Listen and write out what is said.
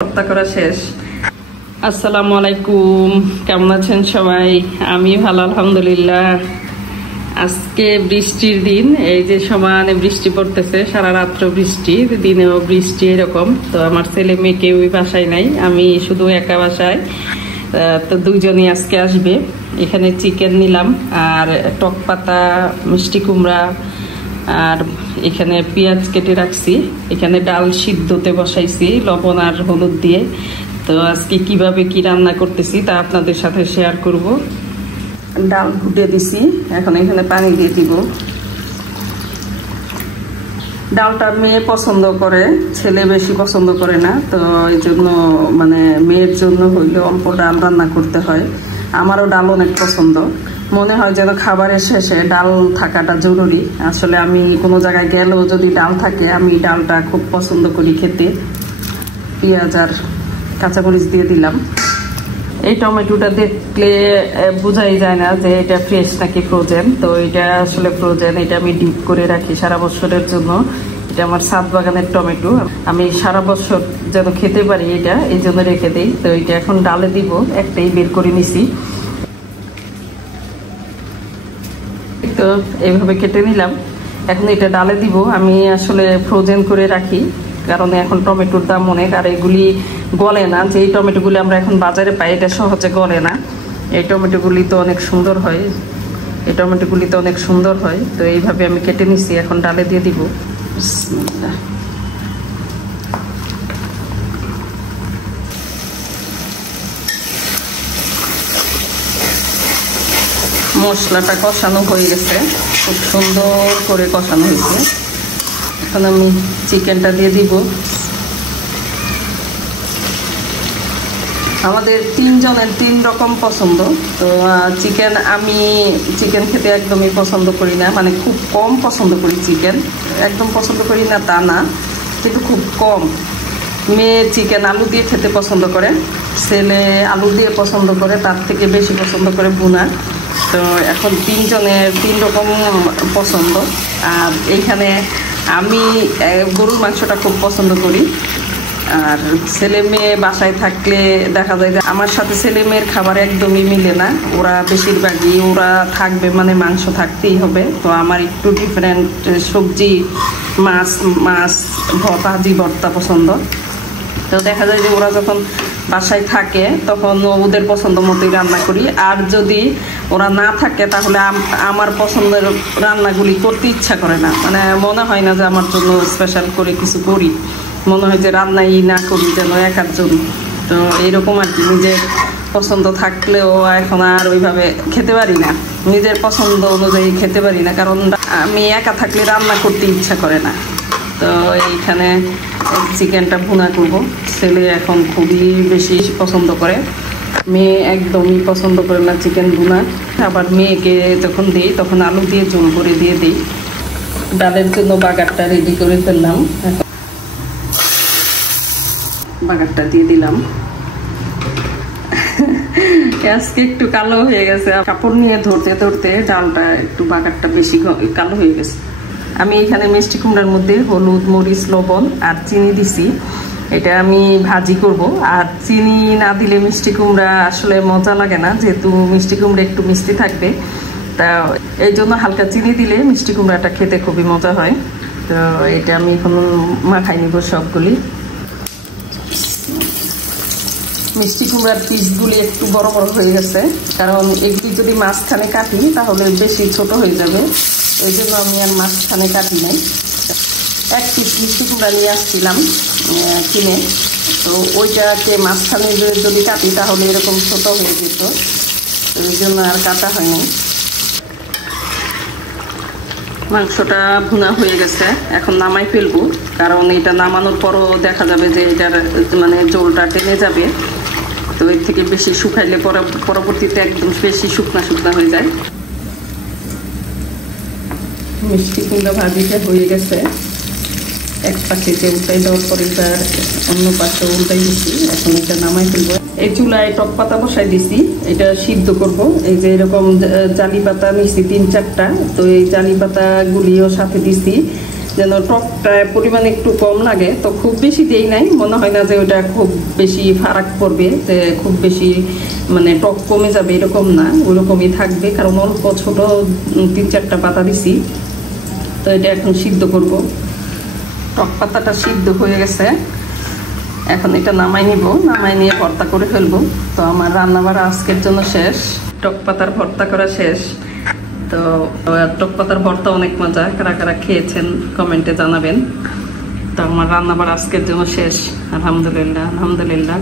ভর্তা করা শেষ। আসসালামু আলাইকুম, কেমন আছেন সবাই? আমি ভালো আলহামদুলিল্লাহ। আজকে বৃষ্টির দিন, এই যে সমানে বৃষ্টি পড়তেছে, সারা রাত্র বৃষ্টি, দিনেও বৃষ্টি এরকম। তো আমার ছেলে মেয়ে কেউই বাসায় নাই, আমি শুধু একা বাসায়। তো দুইজনই আজকে আসবে। এখানে চিকেন নিলাম আর টক পাতা, মিষ্টি কুমড়া, আর এখানে পেঁয়াজ কেটে রাখছি। এখানে ডাল সিদ্ধতে বসাইছি লবণ আর হলুদ দিয়ে। তো আজকে কিভাবে কি রান্না করতেছি তা আপনাদের সাথে শেয়ার করব। ডাল ঘুটে দিছি, এখন এখানে পানি দিয়ে দিব। ডালটা মেয়ে পছন্দ করে, ছেলে বেশি পছন্দ করে না, তো এই জন্য মানে মেয়ের জন্য হইলে অল্প ডাল রান্না করতে হয়। আমারও ডাল অনেক পছন্দ, মনে হয় যেন খাবারের শেষে ডাল থাকাটা জরুরি। আসলে আমি কোনো জায়গায় গেলেও যদি ডাল থাকে, আমি ডালটা খুব পছন্দ করি খেতে। পেঁয়াজ আর কাঁচামরিচ দিয়ে দিলাম। এই টমেটোটা দেখলে বোঝাই যায় না যে এটা ফ্রেশ নাকি ফ্রোজেন। তো এটা আসলে ফ্রোজেন, এটা আমি ডিপ করে রাখি সারা বছরের জন্য। এটা আমার ছাদ বাগানের টমেটো, আমি সারা বছর যেন খেতে পারি এটা, এই জন্য রেখে দিই। তো এটা এখন ডালে দিব, একটাই বের করে নিছি। তো এইভাবে কেটে নিলাম, এখন এটা ডালে দিব। আমি আসলে ফ্রোজেন করে রাখি, কারণ এখন টমেটোর দাম অনেক, আর এগুলি গলে না। যে এই টমেটোগুলি আমরা এখন বাজারে পাই, এটা সহজে গলে না। এই টমেটোগুলি তো অনেক সুন্দর হয়, এই টমেটোগুলি তো অনেক সুন্দর হয়। তো এইভাবে আমি কেটে নিছি, এখন ডালে দিয়ে দিব। বিসমিল্লাহ। মশলাটা কষানো হয়ে গেছে, খুব সুন্দর করে কষানো হয়েছে। এখন আমি চিকেনটা দিয়ে দিব। আমাদের তিনজনের তিন রকম পছন্দ। তো আমি চিকেন খেতে একদমই পছন্দ করি না, মানে খুব কম পছন্দ করি চিকেন। একদম পছন্দ করি না তা না, কিন্তু খুব কম। মেয়ে চিকেন আলু দিয়ে খেতে পছন্দ করে, ছেলে আলু দিয়ে পছন্দ করে, তার থেকে বেশি পছন্দ করে ভুনা। তো এখন তিনজনের তিন রকম পছন্দ। আর এইখানে আমি গরুর মাংসটা খুব পছন্দ করি। আর ছেলে মেয়ে বাসায় থাকলে দেখা যায় যে আমার সাথে ছেলে মেয়ের খাবার একদমই মিলে না। ওরা বেশিরভাগই ওরা থাকবে মানে মাংস থাকতেই হবে। তো আমার একটু ডিফারেন্ট সবজি, মাছ ভাজি ভর্তা পছন্দ। তো দেখা যায় যে ওরা যখন বাসায় থাকে তখন ওদের পছন্দ মতোই রান্না করি। আর যদি ওরা না থাকে তাহলে আমার পছন্দের রান্নাগুলি করতে ইচ্ছা করে না, মানে মনে হয় না যে আমার জন্য স্পেশাল করে কিছু করি, মনে হয় যে রান্নাই না করি যেন একার জন্য। তো এইরকম আর কি, নিজের পছন্দ থাকলেও এখন আর ওইভাবে খেতে পারি না, নিজের পছন্দ অনুযায়ী খেতে পারি না, কারণ আমি একা থাকলে রান্না করতে ইচ্ছা করে না। তো এইখানে চিকেনটা ভুনা করব। ছেলে এখন খুবই বেশি পছন্দ করে, মেয়ে একদমই পছন্দ করে না চিকেন ভুনা। আবার মেয়েকে যখন দিই তখন আলু দিয়ে ঝোল করে দিয়ে দিই। ডালের জন্য বাগারটা রেডি করে ফেললাম, বাগারটা দিয়ে দিলাম। আজকে একটু কালো হয়ে গেছে, কাপড় নিয়ে ধরতে ধরতে ডালটা একটু বাগারটা বেশি কালো হয়ে গেছে। আমি এখানে মিষ্টি কুমড়ার মধ্যে হলুদ, মরিচ, লবণ আর চিনি দিছি। এটা আমি ভাজি করব। আর চিনি না দিলে মিষ্টি কুমড়া আসলে মজা লাগে না, যেহেতু মিষ্টি কুমড়া একটু মিষ্টি থাকবে। তা এই জন্য হালকা চিনি দিলে মিষ্টি কুমড়াটা খেতে খুবই মজা হয়। তো এটা আমি এখন মাখাই নিব সবগুলি। মিষ্টি কুমড়ার পিসগুলি একটু বড় বড় হয়ে গেছে, কারণ এগুলি যদি মাঝখানে কাটি তাহলে বেশি ছোট হয়ে যাবে, এই জন্য আমি আর মাঝখানে কাটি নাই। এক পিস মিষ্টি কুমড়া নিয়ে আসছিলাম কিনে, তো ওইটাকে মাঝখানে যদি কাটি তাহলে এরকম ছোট হয়ে যেত, তো এই জন্য আর কাটা হয় নাই। মাংসটা ভুনা হয়ে গেছে, এখন নামাই ফেলবো, কারণ এটা নামানোর পরও দেখা যাবে যে এটার মানে জলটা টেনে যাবে। তো এর থেকে বেশি শুকাইলে পরবর্তীতে একদম বেশি শুকনা শুকনা হয়ে যায়। মিষ্টি কুমড়া ভাজিটা হয়ে গেছে, এক পাশে উল্টাই দেওয়ার পরে তার অন্য পাশে উল্টাই দিচ্ছি। এখন এটা নামাই ফেলবো। এই চুলায় টক পাতা বসাই দিছি, এটা সিদ্ধ করব। এই যে এরকম জালি পাতা নিছি 3-4টা, তো এই জালি পাতা গুলিও সাথে দিছি। যেন টকটা পরিমাণ একটু কম লাগে। তো খুব বেশি দেই নাই, মনে হয় না যে ওটা খুব বেশি ফারাক পড়বে, যে খুব বেশি মানে টক কমে যাবে এরকম না, ওরকমই থাকবে, কারণ অল্প ছোট 3-4টা পাতা দিছি। তো এটা এখন সিদ্ধ করব। টক পাতাটা সিদ্ধ হয়ে গেছে, এখন এটা নামাই নিব, নামাই নিয়ে ভর্তা করে ফেলবো। তো আমার রান্না বাড়া আজকের জন্য শেষ, টক পাতার ভর্তা করা শেষ। তো টক পাতার ভর্তা অনেক মজা, কারা কারা খেয়েছেন কমেন্টে জানাবেন। তো আমার রান্না বাড়া আজকের জন্য শেষ, আলহামদুলিল্লাহ আলহামদুলিল্লাহ।